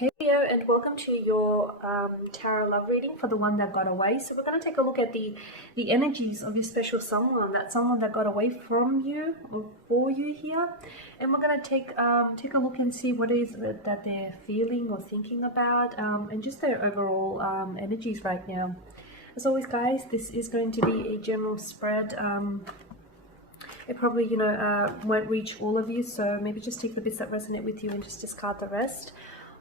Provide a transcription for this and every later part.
Hey Leo, and welcome to your tarot love reading for the one that got away. So we're going to take a look at the energies of your special someone, that someone that got away from you or for you here, and we're going to take a look and see what is it that they're feeling or thinking about, and just their overall energies right now. As always, guys, this is going to be a general spread. It probably, won't reach all of you, so maybe just take the bits that resonate with you and just discard the rest.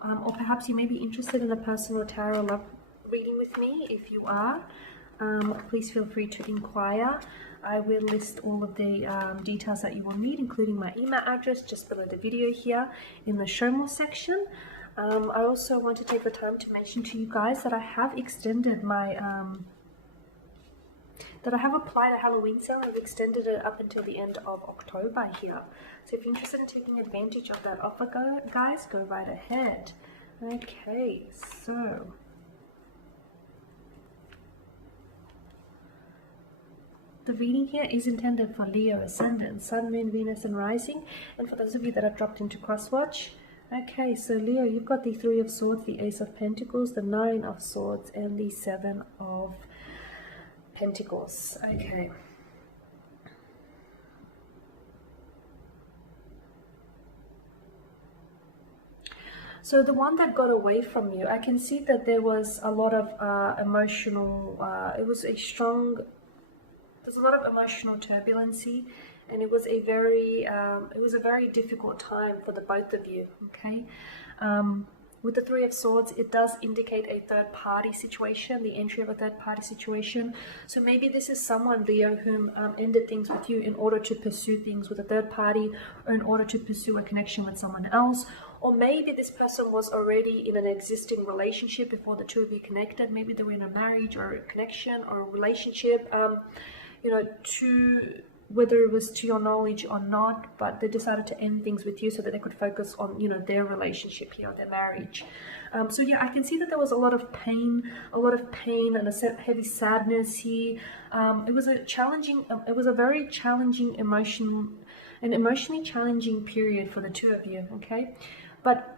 Or perhaps you may be interested in a personal tarot love reading with me. If you are, please feel free to inquire. I will list all of the details that you will need, including my email address, just below the video here in the show more section. I also want to take the time to mention to you guys that I have extended my that I have applied a Halloween sale and I've extended it up until the end of October here. So if you're interested in taking advantage of that offer, guys, go right ahead. Okay, so the reading here is intended for Leo Ascendant, Sun, Moon, Venus and Rising, and for those of you that have dropped into Crosswatch. Okay, so Leo, you've got the Three of Swords, the Ace of Pentacles, the Nine of Swords and the Seven of Pentacles. Okay. So the one that got away from you, I can see that there was a lot of emotional, there's a lot of emotional turbulency, and it was a very difficult time for the both of you, okay? With the Three of Swords, it does indicate a third-party situation, the entry of a third-party situation. So maybe this is someone, Leo, whom ended things with you in order to pursue things with a third party, or in order to pursue a connection with someone else. Or maybe this person was already in an existing relationship before the two of you connected. Maybe they were in a marriage or a connection or a relationship, whether it was to your knowledge or not, but they decided to end things with you so that they could focus on, their relationship here, their marriage. So yeah, I can see that there was a lot of pain and a heavy sadness here. It was a very challenging emotionally challenging period for the two of you, okay? But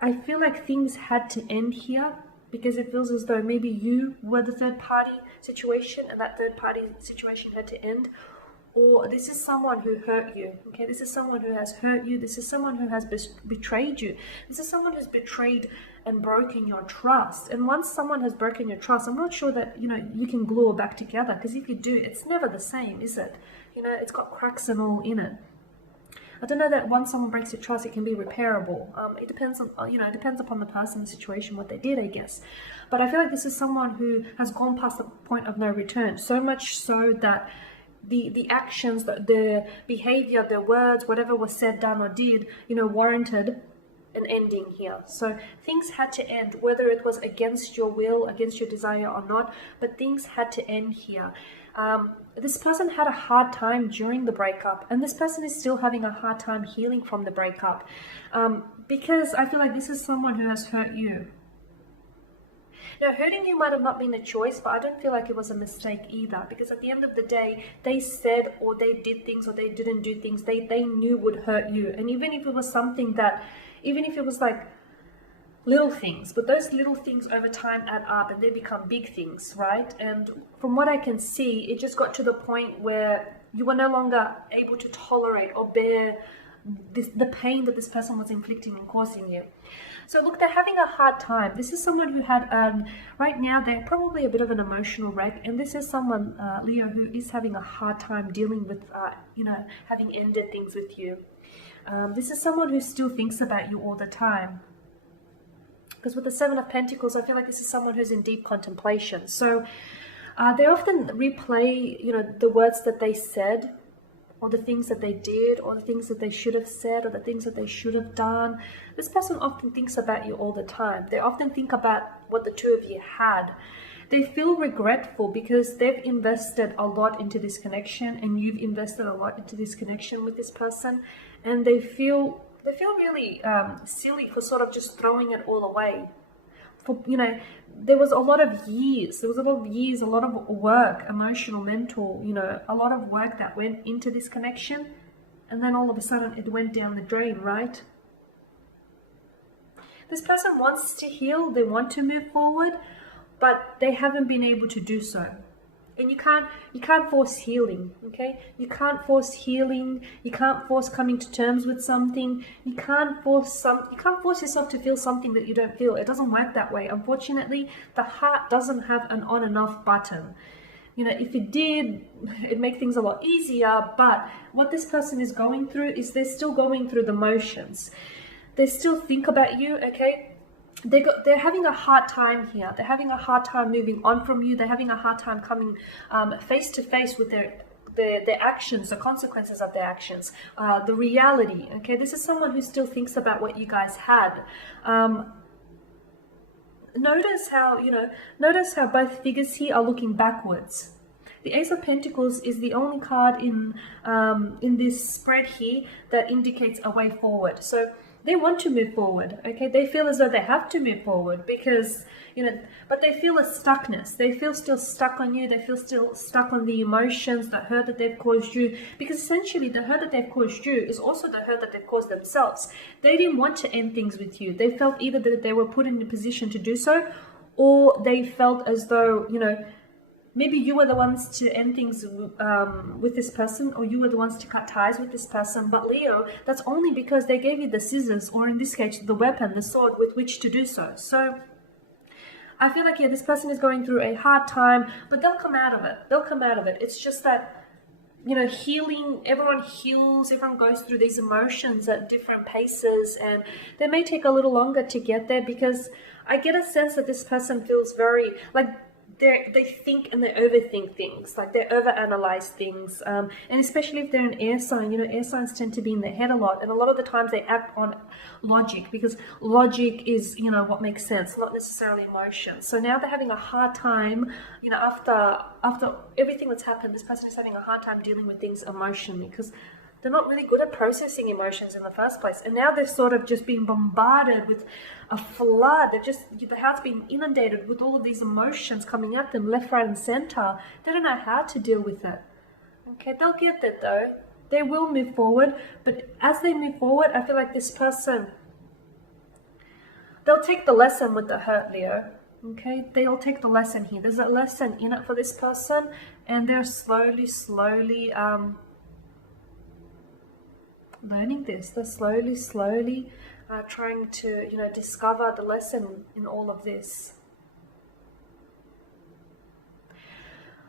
I feel like things had to end here, because it feels as though maybe you were the third party situation and that third party situation had to end. Or this is someone who hurt you, okay? This is someone who has hurt you. This is someone who has betrayed you. This is someone who's betrayed and broken your trust. And once someone has broken your trust, I'm not sure that, you can glue it back together, because if you do, it's never the same, is it? It's got cracks and all in it. I don't know that once someone breaks your trust, it can be repairable. It depends on, it depends upon the person, the situation, what they did, I guess. But I feel like this is someone who has gone past the point of no return, so much so that the actions, the behavior, the words, whatever was said, done or did, warranted an ending here. So things had to end, whether it was against your will, against your desire or not, but things had to end here. This person had a hard time during the breakup, and this person is still having a hard time healing from the breakup, because I feel like this is someone who has hurt you. Now, hurting you might have not been a choice, but I don't feel like it was a mistake either, because at the end of the day, they said or they did things or they didn't do things they knew would hurt you. And even if it was something that, even if it was like little things, but those little things over time add up and they become big things, right? And from what I can see, it just got to the point where you were no longer able to tolerate or bear the pain that this person was inflicting and causing you. So look, they're having a hard time. This is someone who had, right now, they're probably a bit of an emotional wreck. And this is someone, Leo, who is having a hard time dealing with, having ended things with you. This is someone who still thinks about you all the time. Because with the Seven of Pentacles, I feel like this is someone who's in deep contemplation. So they often replay, the words that they said, or the things that they did, or the things that they should have said, or the things that they should have done. This person often thinks about you all the time. They often think about what the two of you had. They feel regretful because they've invested a lot into this connection, and you've invested a lot into this connection with this person, and they feel really silly for sort of just throwing it all away. There was a lot of years, a lot of work, emotional, mental, a lot of work that went into this connection, and then all of a sudden it went down the drain, right? This person wants to heal, they want to move forward, but they haven't been able to do so. And you can't force healing, okay? You can't force healing. You can't force coming to terms with something. You can't force yourself to feel something that you don't feel. It doesn't work that way. Unfortunately, the heart doesn't have an on and off button. You know, if it did, it'd make things a lot easier. But what this person is going through is they're still going through the motions. They still think about you, okay? They're having a hard time here. They're having a hard time moving on from you. They're having a hard time coming face to face with their actions, the consequences of their actions, the reality. Okay, this is someone who still thinks about what you guys had. Notice how both figures here are looking backwards. The Ace of Pentacles is the only card in this spread here that indicates a way forward. So they want to move forward, okay? They feel as though they have to move forward because, but they feel a stuckness. They feel still stuck on you. They feel still stuck on the emotions, the hurt that they've caused you. Because essentially, the hurt that they've caused you is also the hurt that they've caused themselves. They didn't want to end things with you. They felt either that they were put in a position to do so, or they felt as though, maybe you were the ones to end things with this person, or you were the ones to cut ties with this person. But Leo, that's only because they gave you the scissors, or in this case, the weapon, the sword with which to do so. So I feel like, yeah, this person is going through a hard time, but they'll come out of it. They'll come out of it. It's just that, healing, everyone heals, everyone goes through these emotions at different paces, and they may take a little longer to get there because I get a sense that this person feels very, like, they think and they overthink things, like they overanalyze things, and especially if they're an air sign, air signs tend to be in their head a lot, and a lot of the times they act on logic because logic is, what makes sense, not necessarily emotion. So now they're having a hard time, after everything that's happened, this person is having a hard time dealing with things emotionally because they're not really good at processing emotions in the first place. And now they're sort of just being bombarded with a flood. The heart's being inundated with all of these emotions coming at them left, right, and center. They don't know how to deal with it. Okay, they'll get that though. They will move forward. But as they move forward, I feel like this person, they'll take the lesson with the hurt, Leo. Okay, they'll take the lesson here. There's a lesson in it for this person. And they're slowly, learning this. They're slowly trying to, discover the lesson in all of this.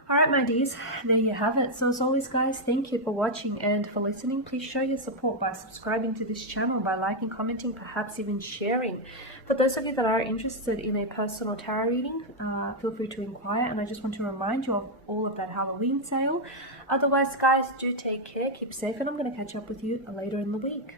All right, my dears, there you have it. So as always, guys, thank you for watching and for listening. Please show your support by subscribing to this channel, by liking, commenting, perhaps even sharing. For those of you that are interested in a personal tarot reading, feel free to inquire. And I just want to remind you of all of that Halloween sale. Otherwise, guys, do take care, keep safe, and I'm going to catch up with you later in the week.